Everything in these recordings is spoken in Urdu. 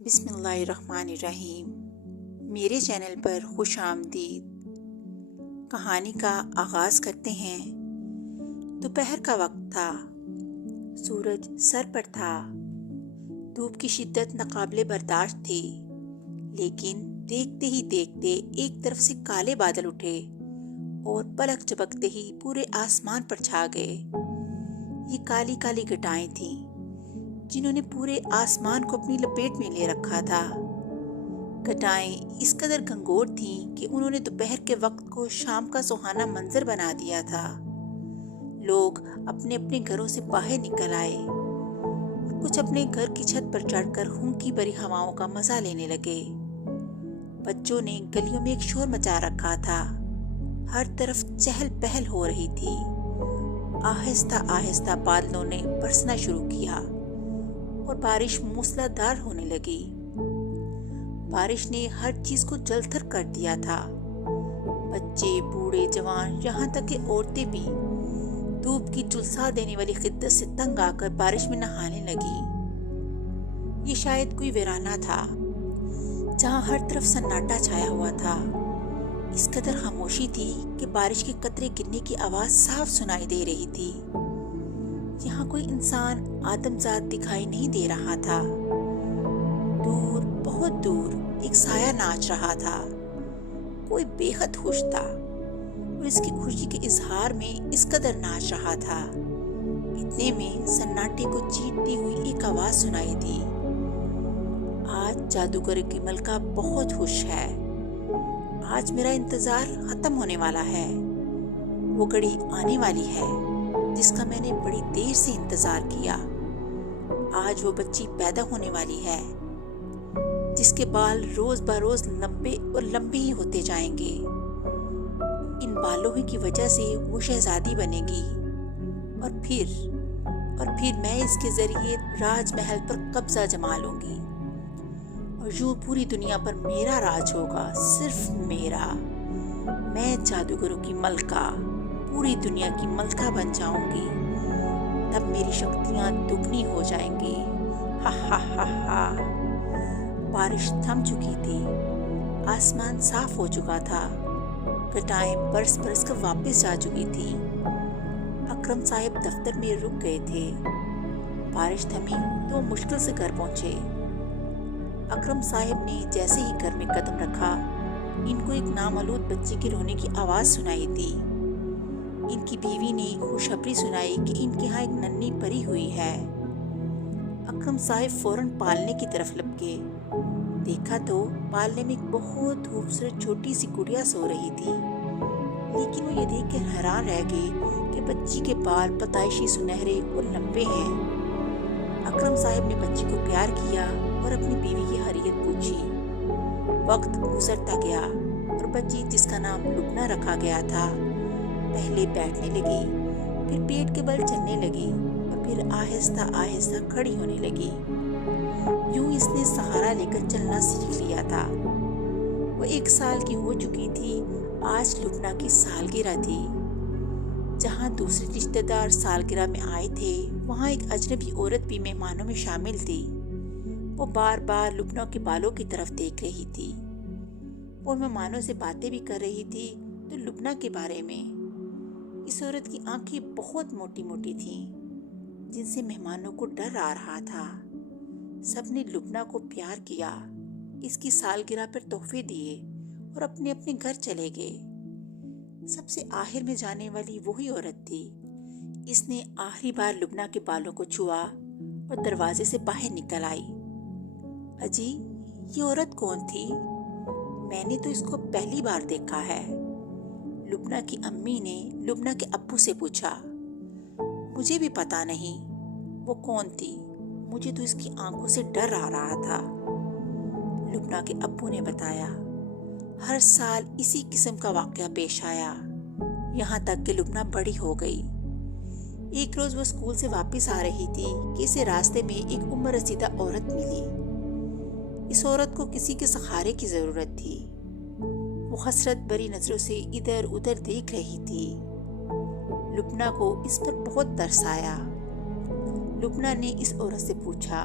بسم اللہ الرحمن الرحیم۔ میرے چینل پر خوش آمدید۔ کہانی کا آغاز کرتے ہیں۔ دوپہر کا وقت تھا، سورج سر پر تھا، دھوپ کی شدت ناقابل برداشت تھی، لیکن دیکھتے ہی دیکھتے ایک طرف سے کالے بادل اٹھے اور پلک جھپکتے ہی پورے آسمان پر چھا گئے۔ یہ کالی کالی گھٹائیں تھیں جنہوں نے پورے آسمان کو اپنی لپیٹ میں لے رکھا تھا۔ گھٹائیں اس قدر گھنگور تھیں کہ انہوں نے دوپہر کے وقت کو شام کا سہانا منظر بنا دیا تھا۔ لوگ اپنے اپنے گھروں سے باہر نکل آئے اور کچھ اپنے گھر کی چھت پر چڑھ کر ہونکی بھری ہواؤں کا مزہ لینے لگے۔ بچوں نے گلیوں میں ایک شور مچا رکھا تھا، ہر طرف چہل پہل ہو رہی تھی۔ آہستہ آہستہ بادلوں نے برسنا شروع کیا اور بارش موسلا دھار ہونے لگی۔ بارش نے ہر چیز کو جل تھل کر دیا تھا۔ بچے، بوڑھے، جوان، یہاں تک کہ عورتیں بھی دھوپ کی جھلسا دینے والی خدت سے تنگ آ کر بارش میں نہانے لگی۔ یہ شاید کوئی ویرانہ تھا جہاں ہر طرف سناٹا چھایا ہوا تھا۔ اس قدر خاموشی تھی کہ بارش کے قطرے گرنے کی آواز صاف سنائی دے رہی تھی۔ یہاں کوئی انسان آدمزاد دکھائی نہیں دے رہا تھا۔ دور، بہت دور ایک سایہ ناچ رہا تھا۔ کوئی بے حد خوش تھا اور اس کی خوشی کے اظہار میں اس قدر ناچ رہا تھا۔ اتنے میں سناٹے کو چیرتی ہوئی ایک آواز سنائی دی۔ آج جادوگر کی ملکہ بہت خوش ہے۔ آج میرا انتظار ختم ہونے والا ہے۔ وہ گھڑی آنے والی ہے جس کا میں نے بڑی دیر سے انتظار کیا۔ آج وہ بچی پیدا ہونے والی ہے جس کے بال روز بروز لمبے اور لمبے ہی ہوتے جائیں گے۔ ان بالوں ہی کی وجہ سے وہ شہزادی بنے گی اور پھر میں اس کے ذریعے راج محل پر قبضہ جما لوں گی اور یوں پوری دنیا پر میرا راج ہوگا، صرف میرا۔ میں جادوگروں کی ملکہ، پوری دنیا کی ملکہ بن جاؤں گی۔ تب میری شکتیاں دگنی ہو جائیں گی۔ ہا ہا ہا ہا۔ بارش تھم چکی تھی، آسمان صاف ہو چکا تھا، گھٹائیں برس برس کر واپس جا چکی تھی۔ اکرم صاحب دفتر میں رک گئے تھے۔ بارش تھمی تو مشکل سے گھر پہنچے۔ اکرم صاحب نے جیسے ہی گھر میں قدم رکھا، ان کو ایک نامولود بچے کے رونے کی آواز سنائی دی۔ ان کی بیوی نے خوشخبری سنائی کہ ان کے ہاں ایک ننھی پری ہوئی ہے۔ اکرم صاحب فوراً پالنے کی طرف لپکے۔ دیکھا تو پالنے میں ایک بہت خوبصورت چھوٹی سی گڑیا سو رہی تھی، لیکن وہ یہ دیکھ کر حیران رہ گئے کہ بچی کے بال پیدائشی سنہرے اور لمبے ہیں۔ اکرم صاحب نے بچی کو پیار کیا اور اپنی بیوی کی خیریت پوچھی۔ وقت گزرتا گیا اور بچی، جس کا نام لبنہ رکھا گیا تھا، پہلے بیٹھنے لگی، پھر پیٹ کے بل چلنے لگی اور پھر آہستہ آہستہ کھڑی ہونے لگی۔ یوں اس نے سہارا لے کر چلنا سیکھ لیا تھا۔ وہ 1 سال کی ہو چکی تھی۔ آج لبنہ کی سالگرہ تھی۔ جہاں دوسرے رشتہ دار سالگرہ میں آئے تھے، وہاں ایک اجنبی عورت بھی مہمانوں میں شامل تھی۔ وہ بار بار لبنہ کے بالوں کی طرف دیکھ رہی تھی۔ وہ مہمانوں سے باتیں بھی کر رہی تھی تو لبنہ کے بارے میں۔ اس عورت کی آنکھیں بہت موٹی موٹی تھیں جن سے مہمانوں کو ڈر آ رہا تھا۔ سب نے لبنہ کو پیار کیا، اس کی سالگرہ پر تحفے دیے اور اپنے اپنے گھر چلے گئے۔ سب سے آخر میں جانے والی وہی عورت تھی۔ اس نے آخری بار لبنہ کے بالوں کو چھوا اور دروازے سے باہر نکل آئی۔ اجی، یہ عورت کون تھی؟ میں نے تو اس کو پہلی بار دیکھا ہے۔ لبنہ کی امی نے لبنہ کے ابو سے پوچھا۔ مجھے بھی پتا نہیں وہ کون تھی، مجھے تو اس کی آنکھوں سے ڈر آ رہا تھا۔ لبنہ کے ابو نے بتایا، ہر سال اسی قسم کا واقعہ پیش آیا، یہاں تک کہ لبنہ بڑی ہو گئی۔ ایک روز وہ اسکول سے واپس آ رہی تھی کہ اسے راستے میں ایک عمر رسیدہ عورت ملی۔ اس عورت کو کسی کے سہارے کی ضرورت تھی۔ وہ حسرت بھری نظروں سے ادھر ادھر دیکھ رہی تھی۔ لبنہ کو اس پر بہت ترس آیا۔ لبنہ نے اس عورت سے پوچھا،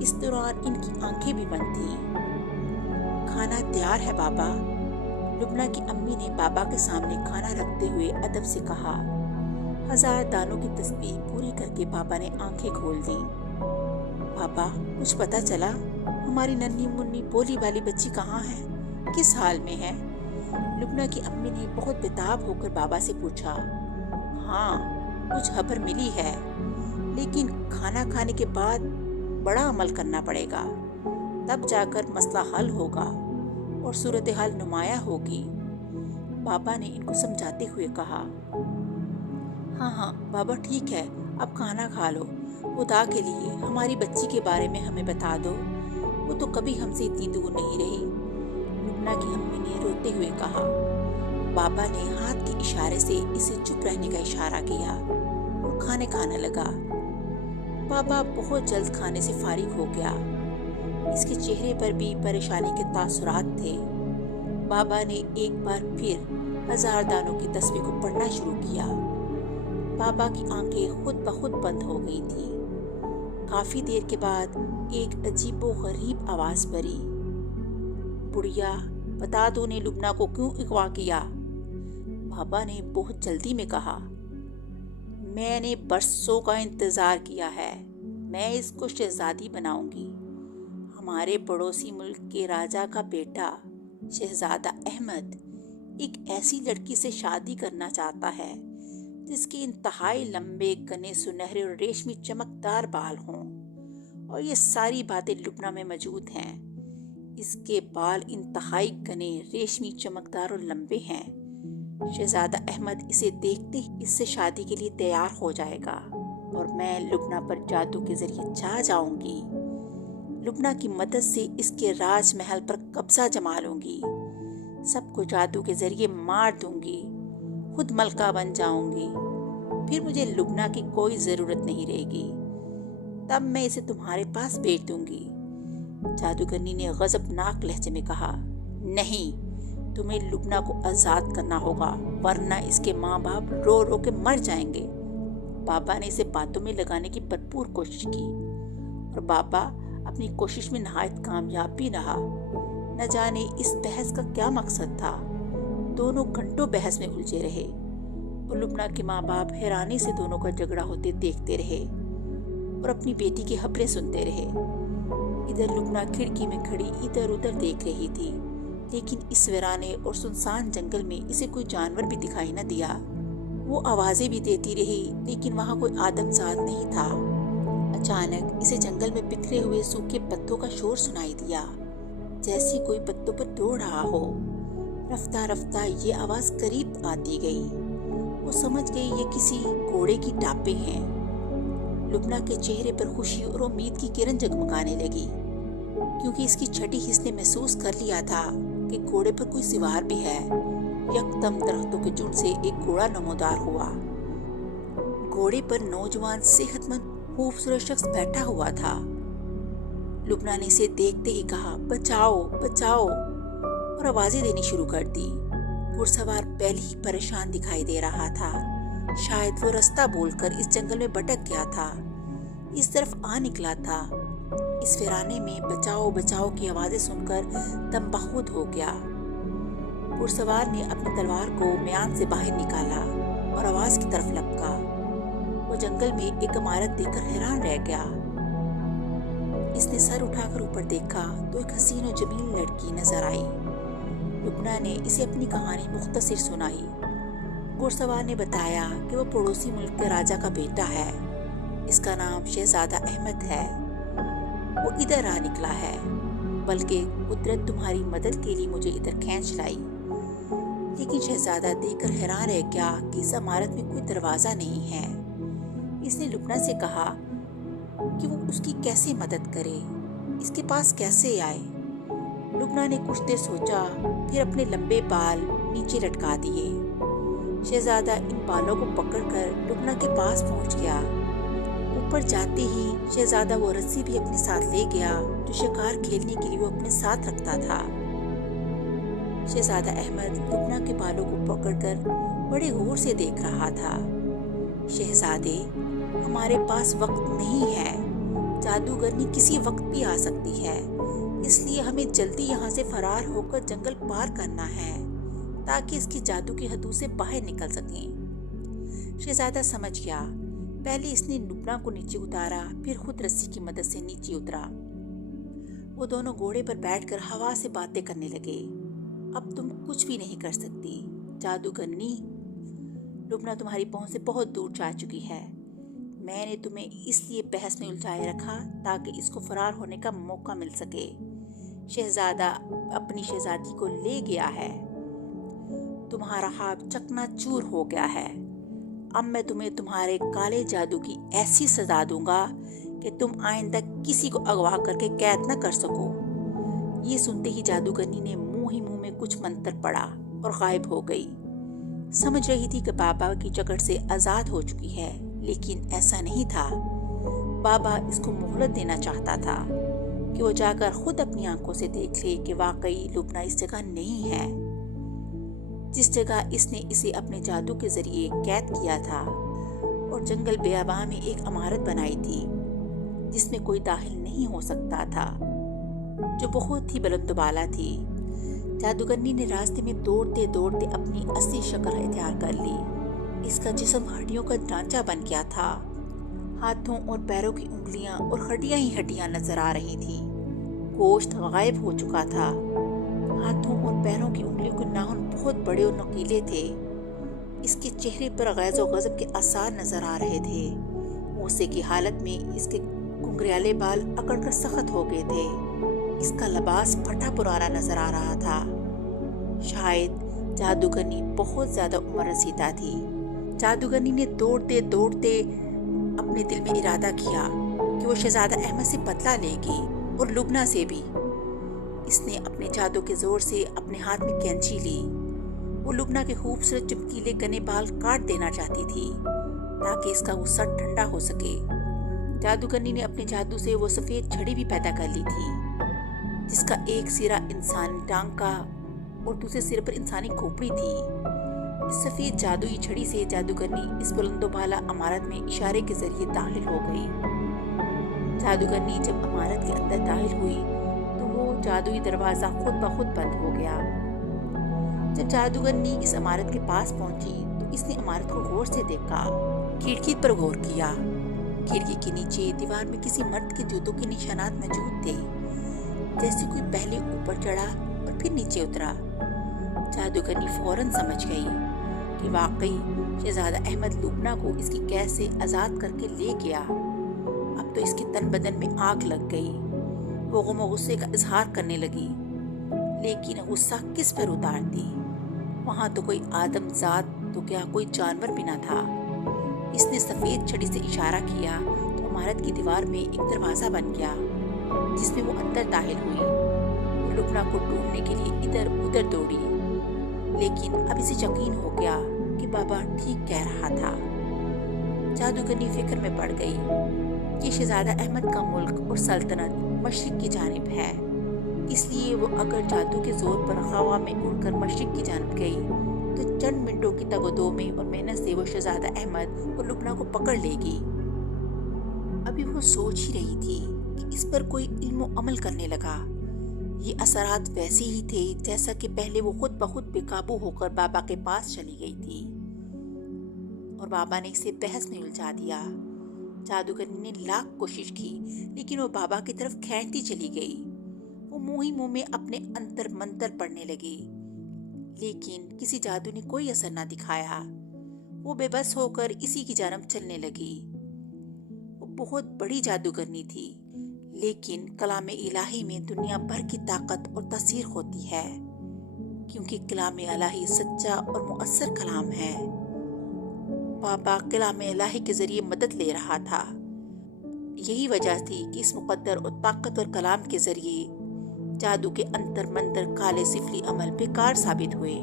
اس دوران ان کی آنکھیں بھی بند تھیں۔ کھانا تیار ہے بابا، لبنہ کی امی نے بابا کے سامنے کھانا رکھتے ہوئے ادب سے کہا۔ 1000 دانوں کی تسبیح پوری کر کے بابا نے آنکھیں کھول دیں۔ بابا، کچھ پتہ چلا؟ ہماری ننھی منی بولی والی بچی کہاں ہے؟ کس حال میں ہے؟ لبنہ کی امی نے بہت بےتاب ہو کر بابا سے پوچھا۔ ہاں، کچھ خبر ملی ہے، لیکن کھانا کھانے کے بعد بڑا عمل کرنا پڑے گا، تب جا کر مسئلہ حل ہوگا اور صورتحال نمایاں ہوگی، بابا نے ان کو سمجھاتے ہوئے کہا۔ ہاں بابا، ٹھیک ہے، اب کھانا کھا لو، خدا کے لیے ہماری بچی کے بارے میں ہمیں بتا دو، وہ تو کبھی ہم سے اتنی دور نہیں رہی، لبنہ کی امی نے روتے ہوئے کہا۔ بابا نے ہاتھ کے اشارے سے اسے چپ رہنے کا اشارہ کیا اور کھانے کھانا لگا۔ بابا بہت جلد کھانے سے فارغ ہو گیا، اس کے چہرے پر بھی پریشانی کے تاثرات تھے۔ بابا نے ایک بار پھر 1000 دانوں کی تسبیح کو پڑھنا شروع کیا۔ بابا کی آنکھیں خود بخود بند ہو گئی تھیں۔ کافی دیر کے بعد ایک عجیب و غریب آواز پڑی۔ بڑھیا، بتا دو نے لبنہ کو کیوں اغوا کیا؟ بابا نے بہت جلدی میں کہا۔ میں نے برسوں کا انتظار کیا ہے، میں اس کو شہزادی بناؤں گی۔ ہمارے پڑوسی ملک کے راجا کا بیٹا شہزادہ احمد ایک ایسی لڑکی سے شادی کرنا چاہتا ہے جس کے انتہائی لمبے گھنے سنہرے اور ریشمی چمکدار بال ہوں، اور یہ ساری باتیں لبنہ میں موجود ہیں۔ اس کے بال انتہائی گھنے، ریشمی، چمکدار اور لمبے ہیں۔ شہزادہ احمد اسے دیکھتے ہی اس سے شادی کے لیے تیار ہو جائے گا اور میں لبنہ پر جادو کے ذریعے چھا جاؤں گی۔ لبنہ کی مدد سے اس کے راج محل پر قبضہ جما لوں گی، سب کو جادو کے ذریعے مار دوں گی، خود ملکہ بن جاؤں گی، پھر مجھے لبنہ کی کوئی ضرورت نہیں رہے گی، تب میں اسے تمہارے پاس بھیج دوں گی۔ جادوگرنی نے غضبناک لہجے میں کہا۔ نہیں، تمہیں لبنہ کو آزاد کرنا ہوگا، ورنہ اس کے ماں باپ رو رو کے مر جائیں گے۔ بابا نے اسے باتوں میں لگانے کی بھرپور کوشش کی، اور بابا اپنی کوشش میں نہایت کامیاب بھی رہا۔ نہ جانے اس بحث کا کیا مقصد تھا، دونوں گھنٹوں بحث میں الجھے رہے، اور لبنہ کے ماں باپ حیرانی سے دونوں کا جھگڑا ہوتے دیکھتے رہے اور اپنی بیٹی کی خبریں سنتے رہے۔ ادھر لبنہ کھڑکی میں کھڑی ادھر ادھر دیکھ رہی تھی، لیکن اس ویرانے اور سنسان جنگل میں اسے کوئی جانور بھی دکھائی نہ دیا۔ وہ آوازیں بھی دیتی رہی، لیکن وہاں کوئی آدم زاد نہیں تھا۔ اچانک اسے جنگل میں بکھرے ہوئے سوکھے پتوں کا شور سنائی دیا، جیسے کوئی پتوں پر دوڑ رہا ہو۔ رفتہ رفتہ یہ آواز قریب آتی گئی، وہ سمجھ گئی یہ کسی گھوڑے کی ٹاپیں ہیں۔ لبنہ کے چہرے پر خوشی اور امید کی کرن جگمگانے لگی، کیونکہ اس کی چھٹی حس نے محسوس کر لیا تھا کہ گھوڑے پر کوئی سوار بھی ہے۔ یکدم درختوں کے جھنڈ سے ایک گھوڑا نمودار ہوا۔ گھوڑے پر نوجوان صحت مند خوبصورت شخص بیٹھا ہوا تھا۔ لبنہ نے اسے دیکھتے ہی کہا، بچاؤ بچاؤ، اور آوازیں دینی شروع کر دی۔ گھڑسوار پہلے ہی پریشان دکھائی دے رہا تھا، شاید وہ رستہ بھول کر اس جنگل میں بھٹک گیا تھا، اس طرف آ نکلا تھا۔ اس ویرانے میں بچاؤ بچاؤ کی آوازیں سن کر دم بخود ہو گیا۔ گھڑسوار نے اپنی تلوار کو میان سے باہر نکالا اور آواز کی طرف لپکا۔ وہ جنگل میں ایک عمارت دیکھ کر حیران رہ گیا۔ اس نے سر اٹھا کر اوپر دیکھا تو ایک حسین و جمیل لڑکی نظر آئی۔ لبنہ نے اسے اپنی کہانی مختصر سنائی۔ گھڑسوار نے بتایا کہ وہ پڑوسی ملک کے راجا کا بیٹا ہے، اس کا نام شہزادہ احمد ہے، وہ ادھر آ نکلا ہے، بلکہ قدرت تمہاری مدد کے لیے مجھے ادھر کھینچ لائی۔ لیکن شہزادہ دیکھ کر حیران رہ گیا کہ اس عمارت میں کوئی دروازہ نہیں ہے۔ اس نے لبنہ سے کہا کہ وہ اس کی کیسے مدد کرے، اس کے پاس کیسے آئے۔ لبنہ نے کچھ دیر سوچا، پھر اپنے لمبے بال نیچے لٹکا دیے۔ شہزادہ ان بالوں کو پکڑ کر لبنہ کے پاس پہنچ گیا۔ اوپر جاتے ہی شہزادہ وہ رسی بھی اپنے ساتھ لے گیا جو شکار کھیلنے کے لیے وہ اپنے ساتھ رکھتا تھا۔ شہزادہ احمد لبنہ کے بالوں کو پکڑ کر بڑے غور سے دیکھ رہا تھا۔ شہزادے، ہمارے پاس وقت نہیں ہے، جادوگرنی کسی وقت بھی آ سکتی ہے، اس لیے ہمیں جلدی یہاں سے فرار ہو کر جنگل پار کرنا ہے تاکہ اس کی جادو کی حدود سے باہر نکل سکیں۔ شہزادہ سمجھ گیا۔ پہلے اس نے لبنا کو نیچے اتارا، پھر خود رسی کی مدد سے نیچے اترا۔ وہ دونوں گھوڑے پر بیٹھ کر ہوا سے باتیں کرنے لگے۔ اب تم کچھ بھی نہیں کر سکتی جادوگرنی، لبنا تمہاری پہنچ سے بہت دور جا چکی ہے۔ میں نے تمہیں اس لیے بحث میں الجھائے رکھا تاکہ اس کو فرار ہونے کا موقع مل سکے۔ شہزادہ اپنی شہزادی کو لے گیا ہے، تمہارا خواب چکنا چور ہو گیا ہے۔ اب میں تمہیں تمہارے کالے جادو کی ایسی سزا دوں گا کہ تم آئندہ کسی کو اغوا کر کے قید نہ کر سکو۔ یہ سنتے ہی جادوگرنی نے منہ ہی منہ میں کچھ منتر پڑا اور غائب ہو گئی۔ سمجھ رہی تھی کہ بابا کی جکڑ سے آزاد ہو چکی ہے، لیکن ایسا نہیں تھا۔ بابا اس کو مہلت دینا چاہتا تھا کہ وہ جا کر خود اپنی آنکھوں سے دیکھ لے کہ واقعی لبنا اس جگہ نہیں ہے جس جگہ اس نے اسے اپنے جادو کے ذریعے قید کیا تھا، اور جنگل بیاباں میں ایک عمارت بنائی تھی جس میں کوئی داخل نہیں ہو سکتا تھا، جو بہت ہی بلند و بالا تھی۔ جادوگرنی نے راستے میں دوڑتے دوڑتے اپنی اصلی شکل اختیار کر لی۔ اس کا جسم ہڈیوں کا ڈھانچہ بن گیا تھا، ہاتھوں اور پیروں کی انگلیاں اور ہڈیاں ہی ہڈیاں نظر آ رہی تھیں۔ گوشت غائب ہو چکا تھا۔ ہاتھوں اور پیروں کی انگلیوں کے ناخن بہت بڑے اور نوکیلے تھے۔ اس کے چہرے پر غیظ و غضب کے آثار نظر آ رہے تھے۔ غصے کی حالت میں اس کے گھنگریالے بال اکڑ کر سخت ہو گئے تھے۔ اس کا لباس پھٹا پرانا نظر آ رہا تھا۔ شاید جادوگرنی بہت زیادہ عمر رسیدہ تھی۔ جادوگرنی نے دوڑتے دوڑتے اپنے دل میں ارادہ کیا کہ وہ شہزادہ احمد سے بدلہ لے گی اور لبنا سے بھی۔ اس نے اپنے جادو کے زور سے اپنے ہاتھ میں کینچی لی۔ وہ لبنا کے خوبصورت چمکیلے گنے بال کاٹ دینا چاہتی تھی تاکہ اس کا غصہ ٹھنڈا ہو سکے۔ جادوگرنی نے اپنے جادو سے وہ سفید چھڑی بھی پیدا کر لی تھی جس کا ایک سرا انسانی ٹانگ کا اور دوسرے سرے پر انسانی کھوپڑی تھی۔ اس سفید جادوئی چھڑی سے جادوگرنی اس بلند و بالا عمارت میں اشارے کے ذریعے داخل ہو گئی۔ جادوگرنی جب عمارت کے اندر داخل ہوئی تو وہ جادوئی دروازہ خود بخود بند ہو گیا۔ جب جادوگرنی اس عمارت کے پاس پہنچی تو اس نے عمارت کو غور سے دیکھا، کھڑکی پر غور کیا۔ کھڑکی کے نیچے دیوار میں کسی مرد کے جوتوں کے نشانات موجود تھے، جیسے کوئی پہلے اوپر چڑھا اور پھر نیچے اترا۔ جادوگرنی فوراً سمجھ گئی کہ واقعی شہزادہ احمد لبنا کو اس کی قید سے آزاد کر کے لے گیا۔ اب تو اس کے تن بدن میں آگ لگ گئی۔ وہ غم و غصے کا اظہار کرنے لگی، لیکن غصہ کس پر اتارتی؟ وہاں تو کوئی آدم ذات تو کیا کوئی جانور بھی نہ تھا۔ اس نے سفید چھڑی سے اشارہ کیا تو عمارت کی دیوار میں ایک دروازہ بن گیا جس میں وہ اندر داخل ہوئی۔ وہ لبنا کو ڈھونڈنے کے لیے ادھر ادھر دوڑی، لیکن اب اسے یقین ہو گیا کہ بابا ٹھیک کہہ رہا تھا۔ جادوگرنی فکر میں پڑ گئی کہ شہزادہ احمد کا ملک اور سلطنت مشرق کی جانب ہے، اس لیے وہ اگر جادو کے زور پر ہوا میں اڑ کر مشرق کی جانب گئی تو چند منٹوں کی تگ و دو میں اور محنت سے وہ شہزادہ احمد اور لبنا کو پکڑ لے گی۔ ابھی وہ سوچ ہی رہی تھی کہ اس پر کوئی علم و عمل کرنے لگا۔ یہ اثرات ویسے ہی تھے جیسا کہ پہلے وہ خود بخود بے قابو ہو کر بابا کے پاس چلی گئی تھی، اور بابا نے اسے بحث میں الجھا دیا۔ جادوگرنی نے لاکھ کوشش کی لیکن وہ بابا کی طرف کھینچتی چلی گئی۔ وہ منہ ہی منہ میں اپنے انتر منتر پڑھنے لگی، لیکن کسی جادو نے کوئی اثر نہ دکھایا۔ وہ بے بس ہو کر اسی کی جانب چلنے لگی۔ وہ بہت بڑی جادوگرنی تھی، لیکن کلام الہی میں دنیا بھر کی طاقت اور تاثیر ہوتی ہے، کیونکہ کلام الہی سچا اور مؤثر کلام ہے۔ بابا کلام الہی کے ذریعے مدد لے رہا تھا۔ یہی وجہ تھی کہ اس مقدر اور طاقتور کلام کے ذریعے جادو کے انتر منتر کالے سفلی عمل بیکار ثابت ہوئے۔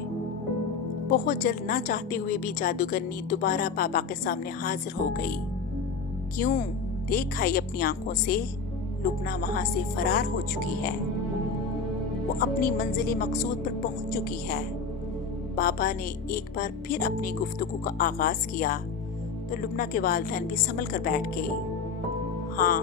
بہت جلد نہ چاہتے ہوئے بھی جادوگرنی دوبارہ بابا کے سامنے حاضر ہو گئی۔ کیوں؟ دیکھ آئی اپنی آنکھوں سے، لبنا وہاں سے فرار ہو چکی ہے، وہ اپنی منزل مقصود پر پہنچ چکی ہے۔ بابا نے ایک بار پھر اپنی گفتگو کا آغاز کیا تو لبنا کے والدین بھی سنبھل کر بیٹھ گئے۔ ہاں،